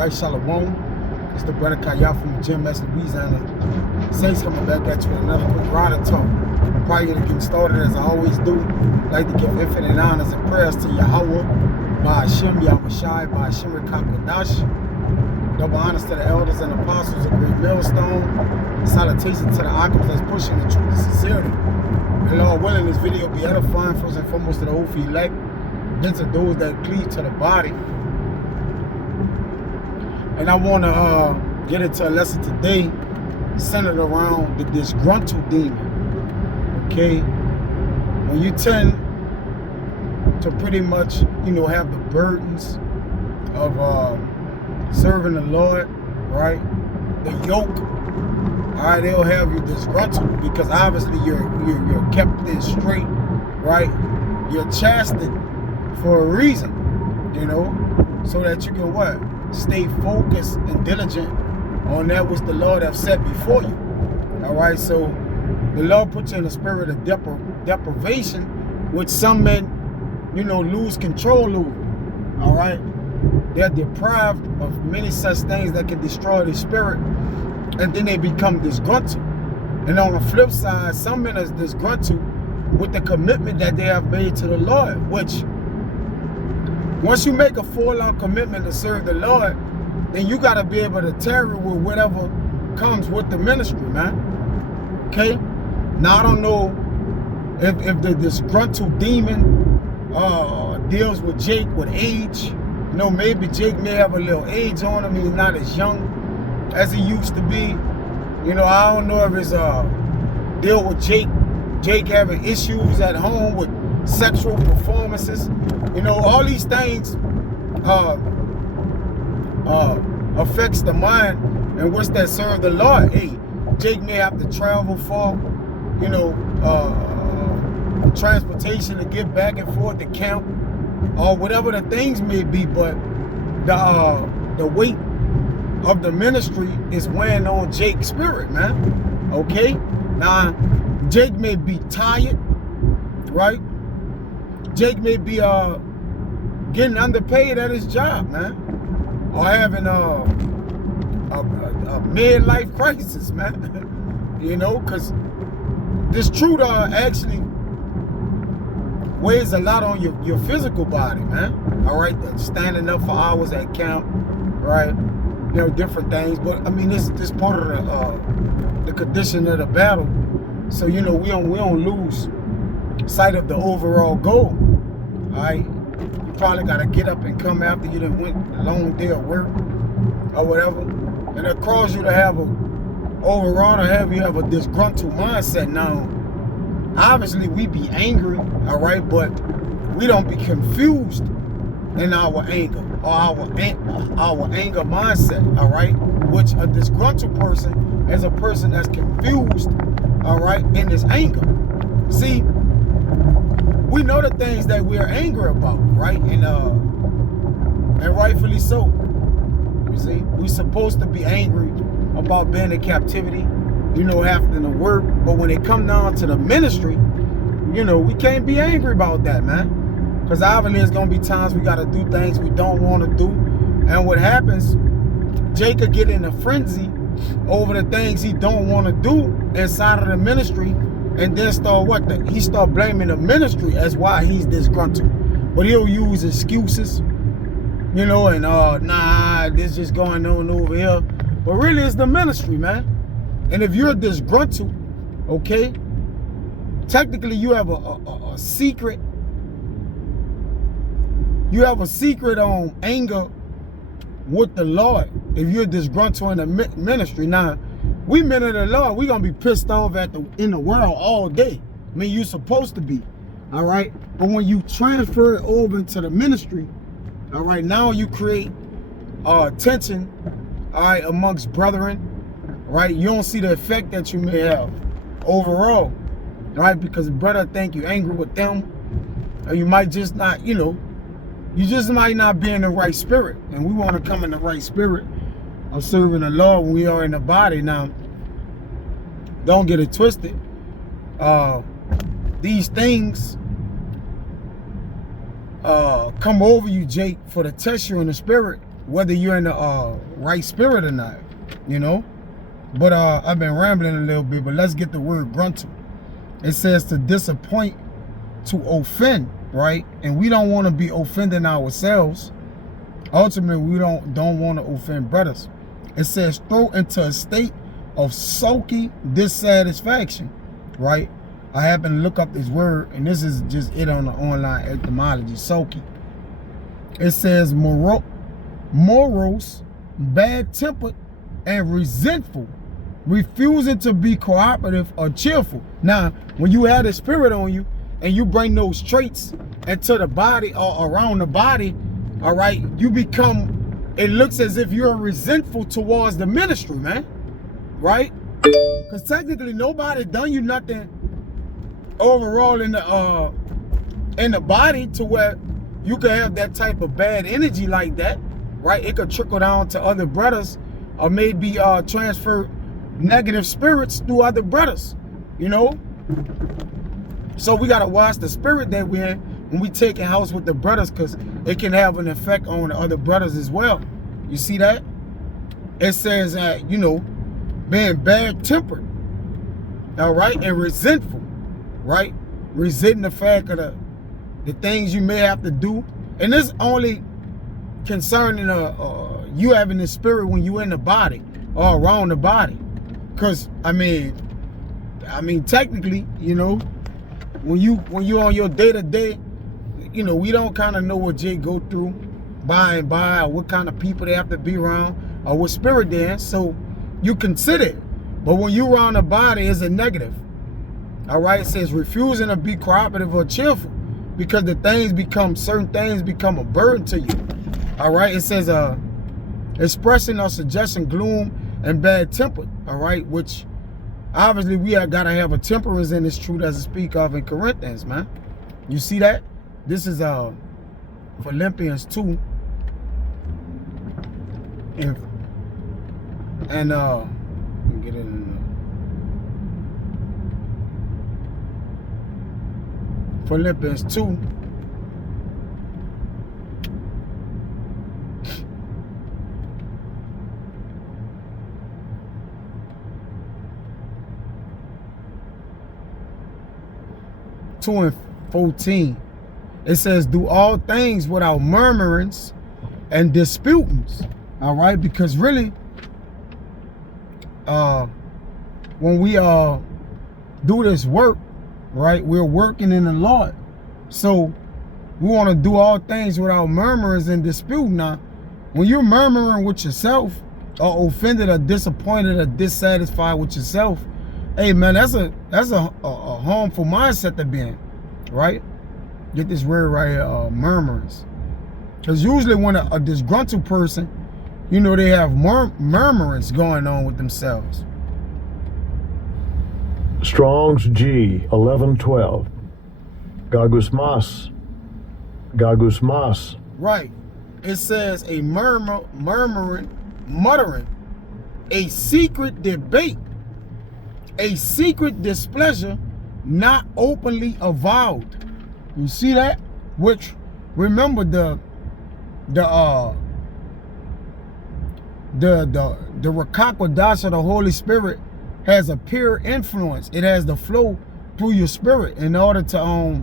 Right, Shalom. It's the brother Kaya from the gym, that's Louisiana. Saints coming back at you with another quick ride and talk. Prior to getting started, as I always do, I'd like to give infinite honors and prayers to Yahweh, by Hashem, Yahushai, by Hashem Rekakwadash. Double honors to the elders and apostles, a great millstone. Salutation to the occupants that's pushing the truth and sincerity. And Lord willing, this video be edifying first and foremost to the whole elect, then to those that cleave to the body. And I want to get into a lesson today centered around the disgruntled demon. Okay? When you tend to pretty much, have the burdens of serving the Lord, right? The yoke, all right, they'll have you disgruntled because obviously you're kept in straight, right? You're chastened for a reason, so that you can what? Stay focused and diligent on that which the Lord have set before you. All right, so the Lord puts you in a spirit of deprivation, which some men, lose control over. All right, they're deprived of many such things that can destroy their spirit, and then they become disgruntled. And on the flip side, some men are disgruntled with the commitment that they have made to the Lord, which once you make a full-on commitment to serve the Lord, then you got to be able to tarry with whatever comes with the ministry, man. Okay? Now, I don't know if the disgruntled demon deals with Jake with age. Maybe Jake may have a little age on him. He's not as young as he used to be. I don't know if it's deal with Jake having issues at home with sexual performances. All these things affects the mind and which that serve the Lord. Hey, Jake may have to travel for, transportation to get back and forth to camp or whatever the things may be, but the weight of the ministry is weighing on Jake's spirit, man. Okay? Now, Jake may be tired, right? Jake may be getting underpaid at his job, man, or having a midlife crisis, man. Because this truth actually weighs a lot on your physical body, man. All right, standing up for hours at camp, right? Different things. But I mean, this part of the condition of the battle. So we don't lose sight of the overall goal. All right, you probably got to get up and come after you done went a long day of work or whatever, and it causes you to have you have a disgruntled mindset. Now, obviously, we be angry, all right, but we don't be confused in our anger or our anger mindset, all right. Which a disgruntled person is a person that's confused, all right, in his anger. See, we know the things that we are angry about, right? And rightfully so. You see, we're supposed to be angry about being in captivity, having to work. But when it come down to the ministry, we can't be angry about that, man. Because obviously there's going to be times we got to do things we don't want to do. And what happens, Jake could get in a frenzy over the things he don't want to do inside of the ministry. And then he start blaming the ministry as why he's disgruntled. But he'll use excuses, and nah, this just going on over here. But really, it's the ministry, man. And if you're disgruntled, okay, technically you have a secret. You have a secret on anger with the Lord. If you're disgruntled in the ministry, now, we men of the Lord, we gonna be pissed off in the world all day. I mean, you're supposed to be, all right? But when you transfer it over into the ministry, all right, now you create tension, all right, amongst brethren, right? You don't see the effect that you may have overall, right? Because the brother think you angry with them, or you might just not, you just might not be in the right spirit. And we want to come in the right spirit of serving the Lord when we are in the body. Now, don't get it twisted. These things come over you, Jake, for the test you in the spirit whether you're in the right spirit or not, you know. But I've been rambling a little bit, but let's get the word gruntle. It says to disappoint, to offend, right? And we don't want to be offending ourselves. Ultimately, we don't want to offend brothers. It says throw into a state of sulky dissatisfaction, right? I happen to look up this word, and this is just it on the online etymology, sulky. It says morose, bad-tempered, and resentful, refusing to be cooperative or cheerful. Now, when you have the spirit on you and you bring those traits into the body or around the body, all right, you become, it looks as if you're resentful towards the ministry, man, right? Because technically nobody done you nothing overall in the body to where you could have that type of bad energy like that, right? It could trickle down to other brothers or maybe transfer negative spirits through other brothers, you know? So we gotta watch the spirit that we're in when we taking house with the brothers, because it can have an effect on the other brothers as well. You see that? It says, you know, being bad-tempered, all right, and resentful, right? Resenting the fact of the things you may have to do. And this only concerning you having the spirit when you in the body or around the body. Because I mean technically, you know, when you on your day-to-day, you know, we don't kind of know what Jay go through by and by, or what kind of people they have to be around, or what spirit they're in. So you consider it. But when you around the body, it's a negative. All right, it says refusing to be cooperative or cheerful, because certain things become a burden to you. All right, it says expressing or suggesting gloom and bad temper. All right, which obviously we gotta have a temperance in this truth as it speak of in Corinthians, man. You see that? This is Philippians 2. And let me get it in Philippians 2. And 14. It says, do all things without murmurings and disputings. All right, because really, when we do this work, right, we're working in the Lord. So we want to do all things without murmurings and disputing. Now, when you're murmuring with yourself, or offended or disappointed or dissatisfied with yourself, hey man, that's a harmful mindset to be in, right? Get this word right here, murmurings. Because usually when a disgruntled person, you know, they have murmurings going on with themselves. Strong's G 1112. Gagusmas. Right. It says a muttering, a secret debate, a secret displeasure, not openly avowed. You see that? Which, remember, the Rakakwadash of the Holy Spirit has a pure influence. It has the flow through your spirit in order to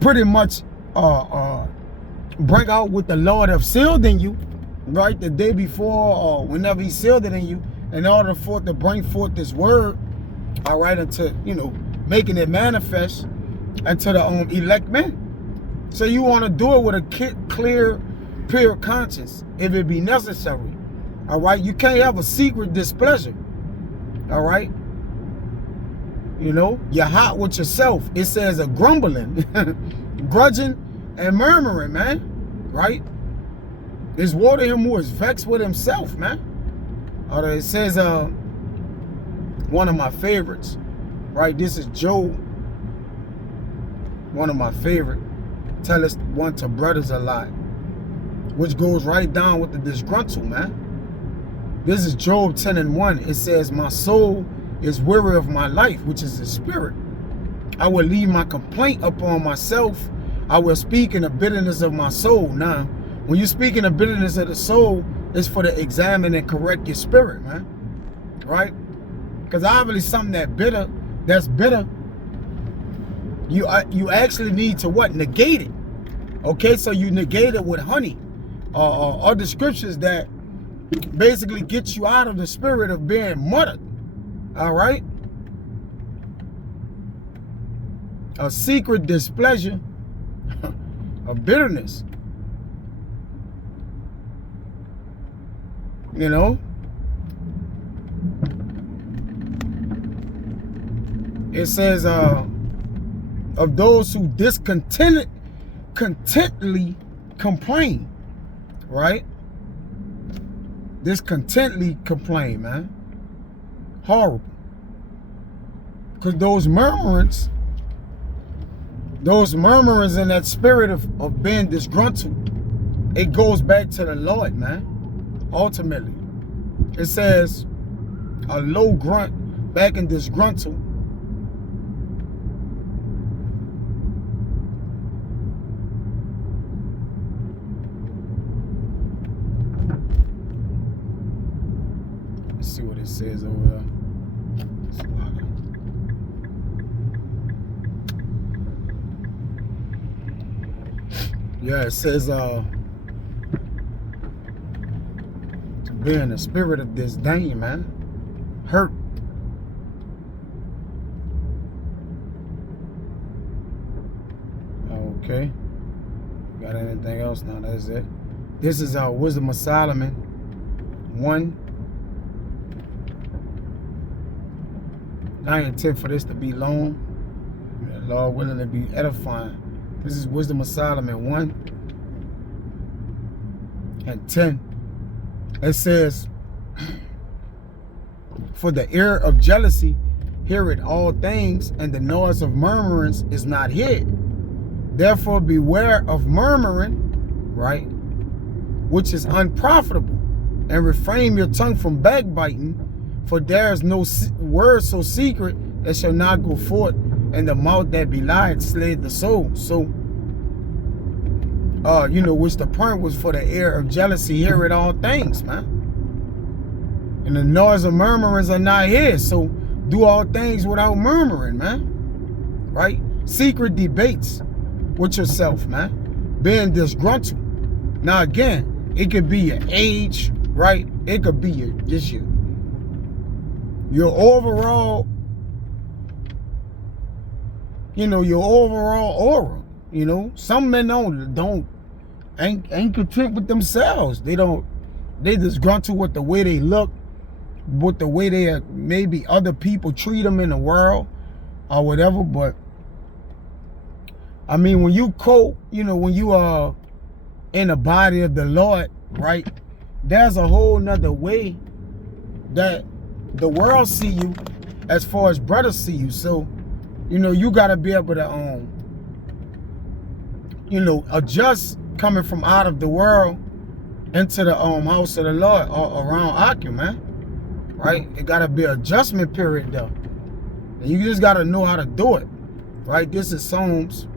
pretty much bring out what the Lord have sealed in you, right, the day before or whenever he sealed it in you, in order for it to bring forth this word, all right, into, you know, making it manifest unto the elect men. So you want to do it with a clear, pure conscience, if it be necessary. All right, you can't have a secret displeasure. All right, you know, you're hot with yourself. It says a grumbling, grudging, and murmuring, man. Right? It's woe to him who is vexed with himself, man. It says one of my favorites. Right, this is Job, one of my favorite. Tell us one to brothers a lot, which goes right down with the disgruntled, man. This is Job 10:1. It says, my soul is weary of my life, which is the spirit. I will leave my complaint upon myself I will speak in the bitterness of my soul. Now, when you speak in the bitterness of the soul, it's for to examine and correct your spirit, man. Right? Because obviously something that's bitter, you actually need to what? Negate it. Okay, so you negate it with honey. Other scriptures that basically get you out of the spirit of being muttered. All right? A secret displeasure of bitterness. You know? It says of those who contently complain. Right? Discontently complain, man. Horrible. Because those murmurings and that spirit of being disgruntled, it goes back to the Lord, man. Ultimately. It says a low grunt back in disgruntled. Let's see what it says over there. Yeah, it says to be in the spirit of disdain, man. Hurt. Okay. Got anything else? No, that's it. This is our Wisdom of Solomon 1. I ain't intend for this to be long. Lord willing to be edifying. This is Wisdom of Solomon 1 and 10. It says, for the ear of jealousy heareth all things, and the noise of murmurings is not hid. Therefore beware of murmuring, right, which is unprofitable, and refrain your tongue from backbiting, for there is no word so secret that shall not go forth, and the mouth that belied slayed the soul. So, you know, which the point was for the ear of jealousy heareth all things, man. And the noise of murmurings are not his. So do all things without murmuring, man. Right? Secret debates with yourself, man. Being disgruntled. Now again, it could be your age, right? It could be your overall, you know, your overall aura. You know, some men ain't content with themselves. They disgruntled with the way they look, with the way they maybe other people treat them in the world or whatever. But I mean, when you when you are in the body of the Lord, right, there's a whole nother way that the world see you as far as brothers see you. So, you know, you gotta be able to adjust coming from out of the world into the house of the Lord or around Akim, man. Right? It gotta be an adjustment period though. And you just gotta know how to do it. Right? This is Psalms.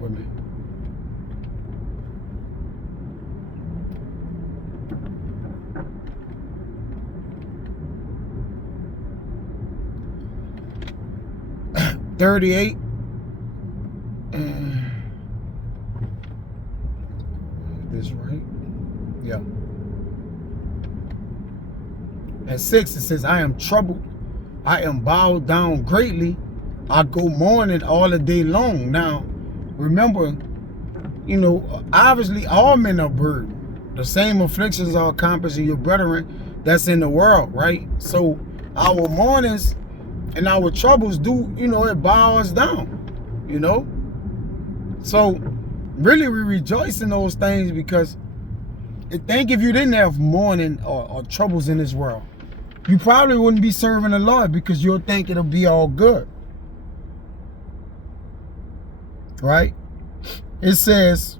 With me. $38. This right? Yeah. At 6 it says, I am troubled. I am bowed down greatly. I go mourning all the day long. Now, remember, you know, obviously all men are burdened. The same afflictions are accomplishing your brethren that's in the world, right? So our mournings and our troubles do, you know, it bows us down, you know? So really we rejoice in those things, because think if you didn't have mourning or troubles in this world, you probably wouldn't be serving the Lord, because you'll think it'll be all good. Right? It says,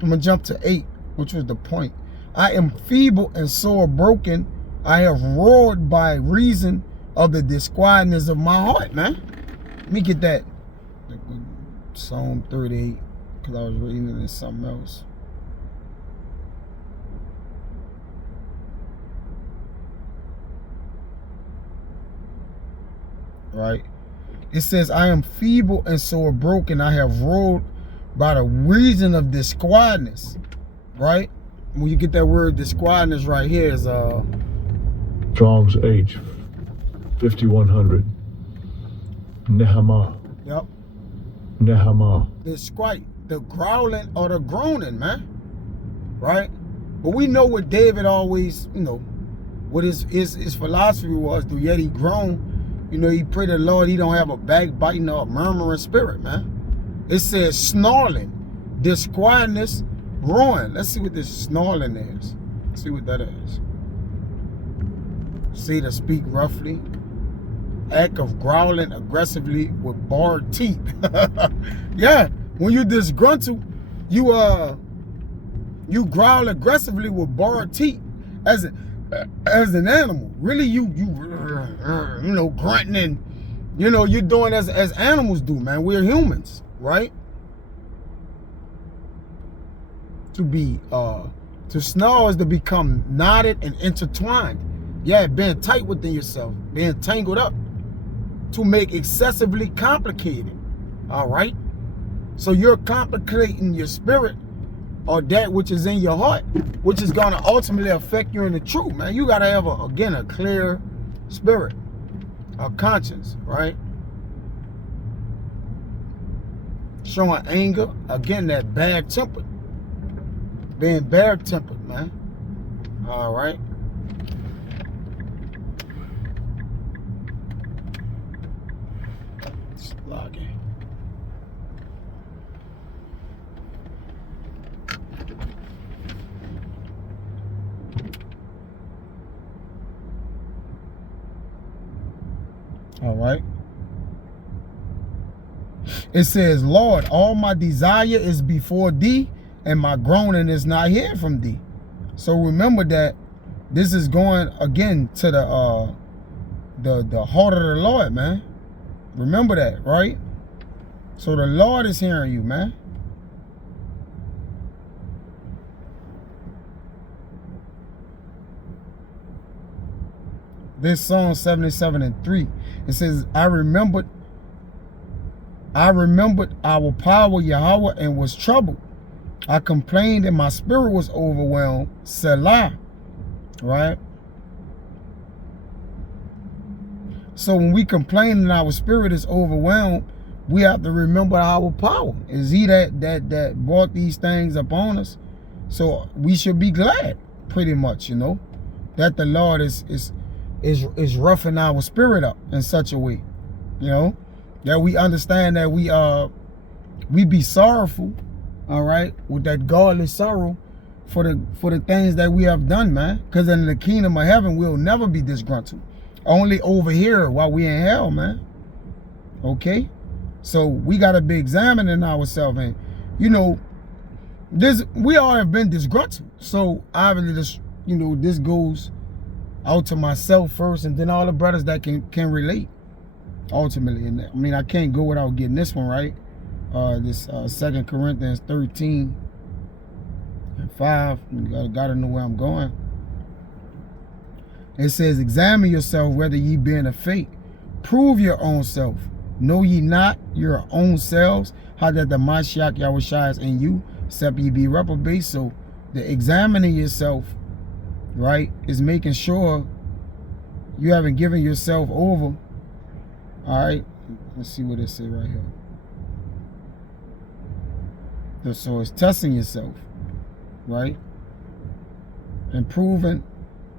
I'm going to jump to 8, which was the point. I am feeble and sore broken. I have roared by reason of the disquietness of my heart, man. Let me get that. Psalm 38, because I was reading it in something else. Right? It says, I am feeble and sore broken. I have rolled by the reason of disquietness. Right? When you get that word disquietness right here is Strong's H 5100. Nehemiah. Yep. Nehemiah. Disquiet, the growling or the groaning, man. Right? But we know what David always, what his philosophy was, though yet he groaned. He prayed to the Lord he don't have a backbiting or a murmuring spirit, man. It says snarling, disquietness, roaring. Let's see what this snarling is. Let's see what that is. Say to speak roughly. Act of growling aggressively with bared teeth. Yeah, when you disgruntled, you growl aggressively with bared teeth as an animal. Really, you grunting and you're doing as animals do, man. We're humans, right? To snarl is to become knotted and intertwined. Yeah, being tight within yourself, being tangled up, to make excessively complicated. All right? So you're complicating your spirit or that which is in your heart, which is going to ultimately affect you in the truth, man. You got to have, a clear spirit, a conscience, right? Showing anger, again, that bad tempered. Being bad tempered, man. All right? Log in. All right. It says, Lord, all my desire is before thee, and my groaning is not hid from thee. So remember that this is going again to the heart of the Lord, man. Remember that, right? So the Lord is hearing you, man. This Psalm 77:3. It says, I remembered our power, Yahweh, and was troubled. I complained and my spirit was overwhelmed. Selah. Right? So when we complain and our spirit is overwhelmed, we have to remember our power. Is he that brought these things upon us? So we should be glad, pretty much, that the Lord is roughing our spirit up in such a way, that we understand that we be sorrowful, all right, with that godly sorrow for the things that we have done, man. Because in the kingdom of heaven, we'll never be disgruntled. Only over here while we in hell, man. Okay? So we got to be examining ourselves. And, we all have been disgruntled. So obviously, this goes out to myself first and then all the brothers that can relate ultimately. And I mean, I can't go without getting this one right. This 2 Corinthians 13:5. You got to know where I'm going. It says, examine yourself whether ye be in the faith. Prove your own self. Know ye not your own selves, how that the Mashiach Yahushua is in you, except ye be reprobate. So the examining yourself, right, is making sure you haven't given yourself over. All right, let's see what it says right here. So it's testing yourself, right, and proving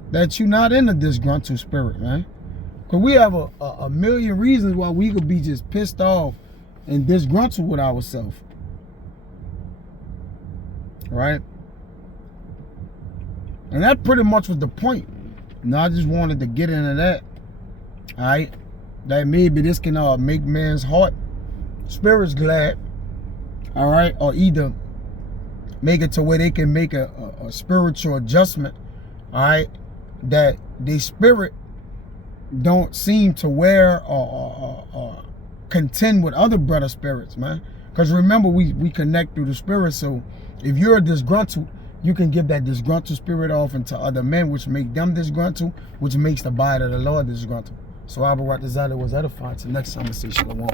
that you're not in a disgruntled spirit, man. Because we have a million reasons why we could be just pissed off and disgruntled with ourselves, right? And that pretty much was the point. I just wanted to get into that, all right? That maybe this can make man's heart, spirits glad, all right? Or either make it to where they can make a spiritual adjustment, all right? That their spirit don't seem to wear or contend with other brother spirits, man. Because remember, we connect through the spirit. So if you're disgruntled, you can give that disgruntled spirit off into other men, which make them disgruntled, which makes the body of the Lord disgruntled. So Abba Rat the Zada was edifying. Till next time, I say shalom.